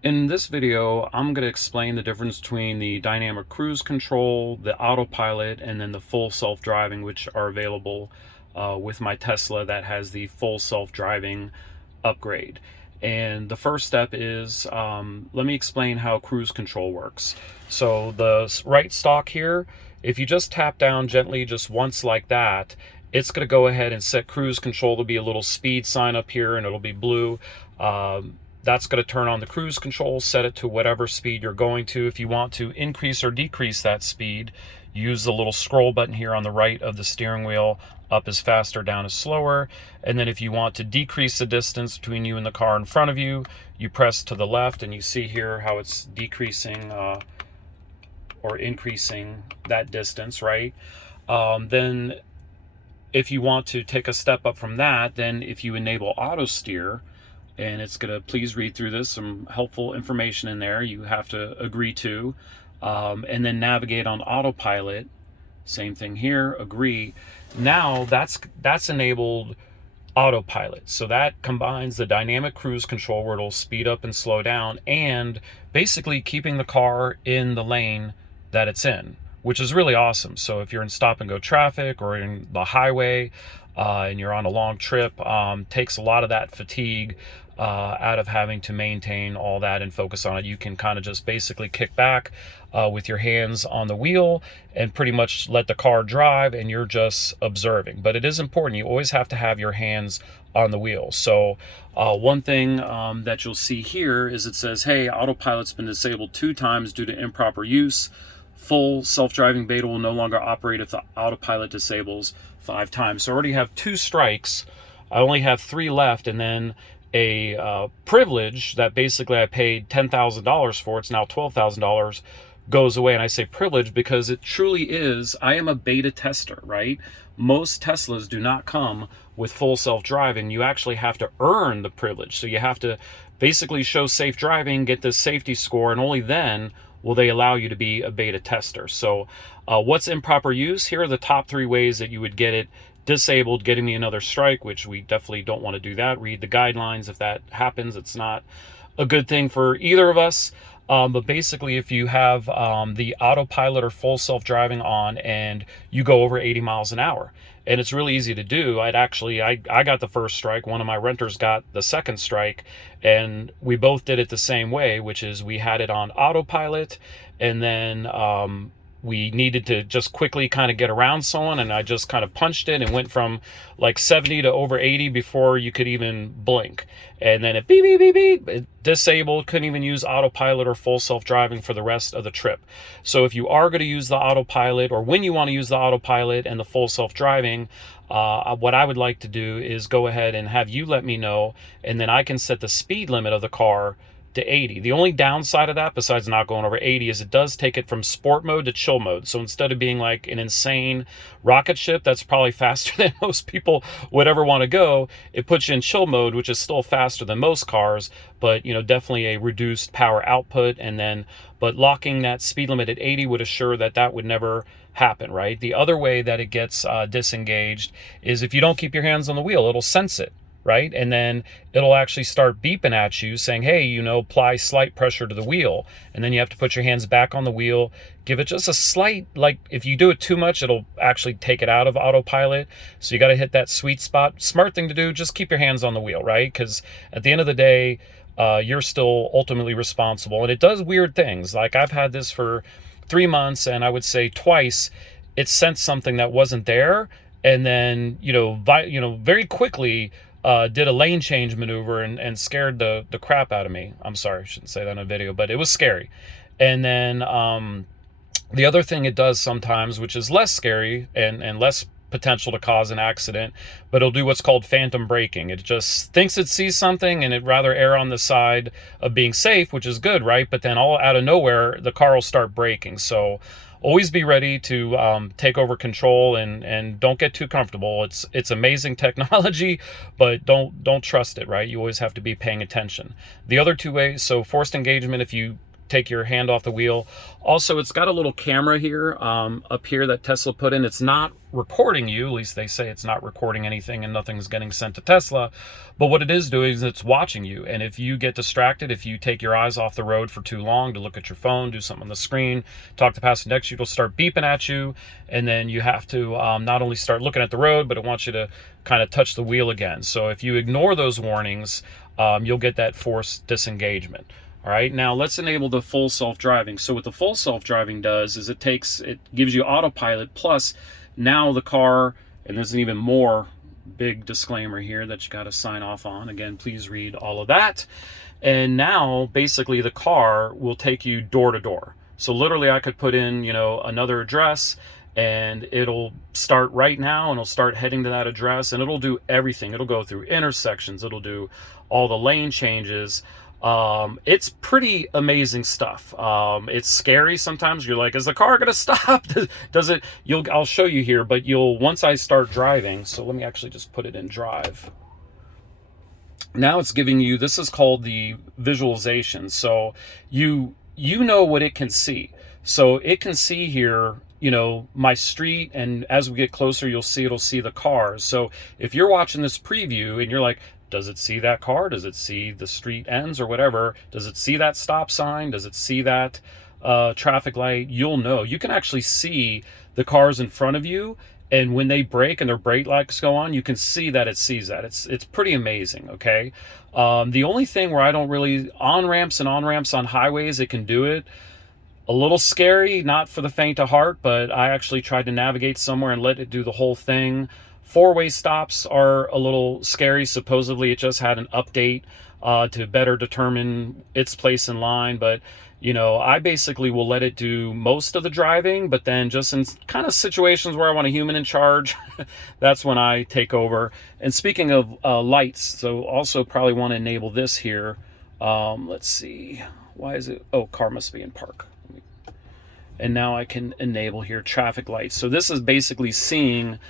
In this video, I'm going to explain the difference between the dynamic cruise control, the autopilot, and then the full self-driving, which are available with my Tesla that has the full self-driving upgrade. And the first step is, let me explain how cruise control works. So the right stalk here, if you just tap down gently just once like that, it's going to go ahead and set cruise control. There'll be a little speed sign up here and it'll be blue. That's going to turn on the cruise control, set it to whatever speed you're going to. If you want to increase or decrease that speed, use the little scroll button here on the right of the steering wheel. Up is faster, down is slower. And then if you want to decrease the distance between you and the car in front of you, you press to the left, and you see here how it's decreasing or increasing that distance, right? Then if you want to take a step up from that, then if you enable auto steer, and it's going to, please read through this, some helpful information in there you have to agree to, and then navigate on autopilot. Same thing here, agree. Now that's enabled autopilot. So that combines the dynamic cruise control where it'll speed up and slow down, and basically keeping the car in the lane that it's in, which is really awesome. So if you're in stop and go traffic or in the highway and you're on a long trip, takes a lot of that fatigue out of having to maintain all that and focus on it. You can kind of just basically kick back with your hands on the wheel and pretty much let the car drive, and you're just observing. But it is important, you always have to have your hands on the wheel. So one thing that you'll see here is it says, hey, autopilot's been disabled 2 times due to improper use. Full self-driving beta will no longer operate if the autopilot disables 5 times. So I already have 2 strikes. I only have 3 left, and then a privilege that basically I paid $10,000 for, it's now $12,000, goes away. And I say privilege because it truly is, I am a beta tester, right? Most Teslas do not come with full self-driving. You actually have to earn the privilege. So you have to basically show safe driving, get this safety score, and only then will they allow you to be a beta tester. So what's improper use? Here are the top 3 ways that you would get it disabled, getting me another strike, which we definitely don't want to do that. Read the guidelines. If that happens, it's not a good thing for either of us. But basically, if you have the autopilot or full self-driving on and you go over 80 miles an hour, and it's really easy to do. I got the first strike. One of my renters got the second strike, and we both did it the same way, which is we had it on autopilot, and then we needed to just quickly kind of get around someone, and I just kind of punched it and went from like 70 to over 80 before you could even blink. And then it beep, beep, beep, beep, it disabled, couldn't even use autopilot or full self-driving for the rest of the trip. So if you are going to use the autopilot, or when you want to use the autopilot and the full self-driving, what I would like to do is go ahead and have you let me know, and then I can set the speed limit of the car to 80. The only downside of that, besides not going over 80, is it does take it from sport mode to chill mode. So instead of being like an insane rocket ship that's probably faster than most people would ever want to go, it puts you in chill mode, which is still faster than most cars, but definitely a reduced power output. And then, but locking that speed limit at 80 would assure that that would never happen, right? The other way that it gets disengaged is if you don't keep your hands on the wheel, it'll sense it, right? And then it'll actually start beeping at you saying, hey, apply slight pressure to the wheel. And then you have to put your hands back on the wheel, give it just a slight, like if you do it too much, it'll actually take it out of autopilot. So you got to hit that sweet spot. Smart thing to do, just keep your hands on the wheel, right? Because at the end of the day, you're still ultimately responsible. And it does weird things. Like I've had this for 3 months, and I would say twice it sensed something that wasn't there. And then, very quickly, did a lane change maneuver and scared the crap out of me. I'm sorry, I shouldn't say that in a video, but it was scary. And then the other thing it does sometimes, which is less scary and less potential to cause an accident, but it'll do what's called phantom braking. It just thinks it sees something and it'd rather err on the side of being safe, which is good, right? But then all out of nowhere, the car will start braking. So always be ready to take over control, and don't get too comfortable. It's amazing technology, but don't trust it, right? You always have to be paying attention. The other 2 ways, so forced engagement, if you take your hand off the wheel. Also, it's got a little camera here, up here that Tesla put in. It's not recording you, at least they say it's not recording anything and nothing's getting sent to Tesla. But what it is doing is it's watching you. And if you get distracted, if you take your eyes off the road for too long to look at your phone, do something on the screen, talk to the passenger next to you, it'll start beeping at you. And then you have to not only start looking at the road, but it wants you to kind of touch the wheel again. So if you ignore those warnings, you'll get that forced disengagement. All right, now let's enable the full self-driving. So what the full self-driving does is it gives you autopilot, plus now the car, and there's an even more big disclaimer here that you got to sign off on. Again, please read all of that. And now basically the car will take you door to door. So literally I could put in, another address, and it'll start right now, and it'll start heading to that address, and it'll do everything. It'll go through intersections. It'll do all the lane changes. It's pretty amazing stuff. It's scary sometimes. You're like, is the car gonna stop? Does it? I'll show you here, but once I start driving, so let me actually just put it in drive. Now it's giving you, this is called the visualization. So you know what it can see. So it can see here, my street, and as we get closer, it'll see the cars. So if you're watching this preview and you're like, does it see that car? Does it see the street ends or whatever? Does it see that stop sign? Does it see that traffic light? You'll know. You can actually see the cars in front of you, and when they brake and their brake lights go on, you can see that it sees that. It's pretty amazing, okay? The only thing where I don't really, on-ramps on highways, it can do it. A little scary, not for the faint of heart, but I actually tried to navigate somewhere and let it do the whole thing. Four-way stops are a little scary. Supposedly it just had an update to better determine its place in line. But, I basically will let it do most of the driving, but then just in kind of situations where I want a human in charge, that's when I take over. And speaking of lights, so also probably want to enable this here. Let's see. Why is it? Oh, car must be in park. And now I can enable here traffic lights. So this is basically seeing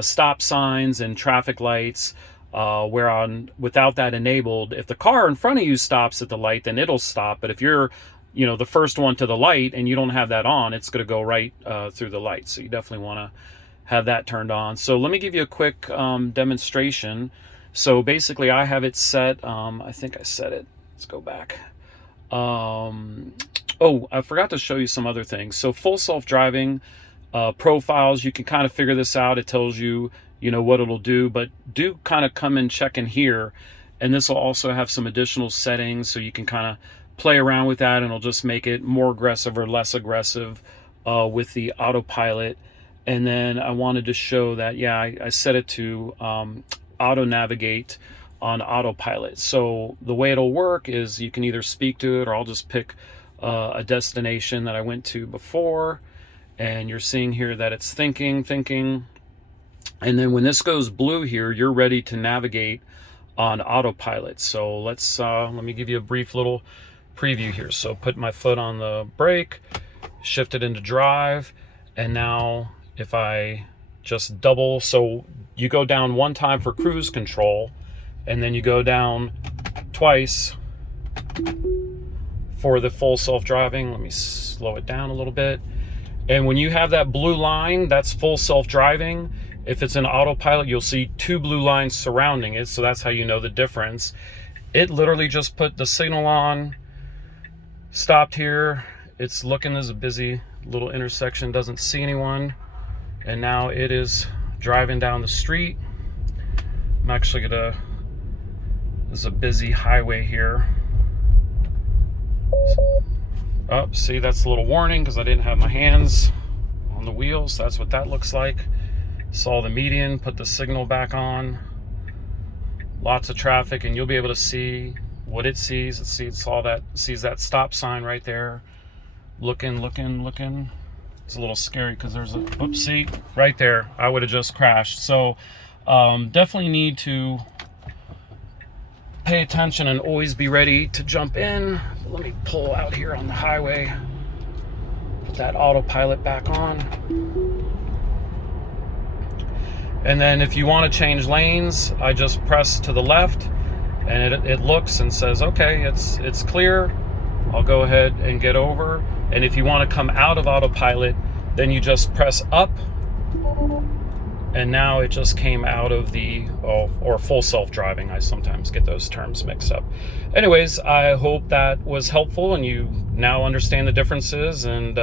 stop signs and traffic lights, without that enabled, if the car in front of you stops at the light, then it'll stop. But if you're the first one to the light and you don't have that on, it's going to go right through the light. So you definitely want to have that turned on. So let me give you a quick demonstration. So basically I have it set, I think I set it, let's go back. Oh, I forgot to show you some other things. So full self-driving profiles, you can kind of figure this out. It tells you, what it'll do, but do kind of come and check in here. And this will also have some additional settings, so you can kind of play around with that, and it'll just make it more aggressive or less aggressive with the autopilot. And then I wanted to show that, yeah, I set it to auto navigate on autopilot. So the way it'll work is you can either speak to it, or I'll just pick a destination that I went to before, and you're seeing here that it's thinking, and then when this goes blue here, you're ready to navigate on autopilot. So let me give you a brief little preview here. So put my foot on the brake, shift it into drive, and now if I just double, so you go down one time for cruise control, and then you go down twice for the full self-driving. Let me slow it down a little bit. And when you have that blue line, that's full self-driving. If it's an autopilot, you'll see two blue lines surrounding it, so that's how you know the difference. It literally just put the signal on, stopped here. It's looking, there's a busy little intersection, doesn't see anyone. And now it is driving down the street. I'm actually there's a busy highway here. Oh, see, that's a little warning because I didn't have my hands on the wheels. That's what that looks like. Saw the median, put the signal back on. Lots of traffic, and you'll be able to see what it sees. Sees that stop sign right there. Looking. It's a little scary because there's a, oopsie, right there. I would have just crashed. So definitely need to pay attention and always be ready to jump in. Let me pull out here on the highway. Put that autopilot back on. And then if you want to change lanes, I just press to the left, and it looks and says, okay, it's clear. I'll go ahead and get over. And if you want to come out of autopilot, then you just press up, and now it just came out of the, or full self-driving. I sometimes get those terms mixed up. Anyways, I hope that was helpful and you now understand the differences, and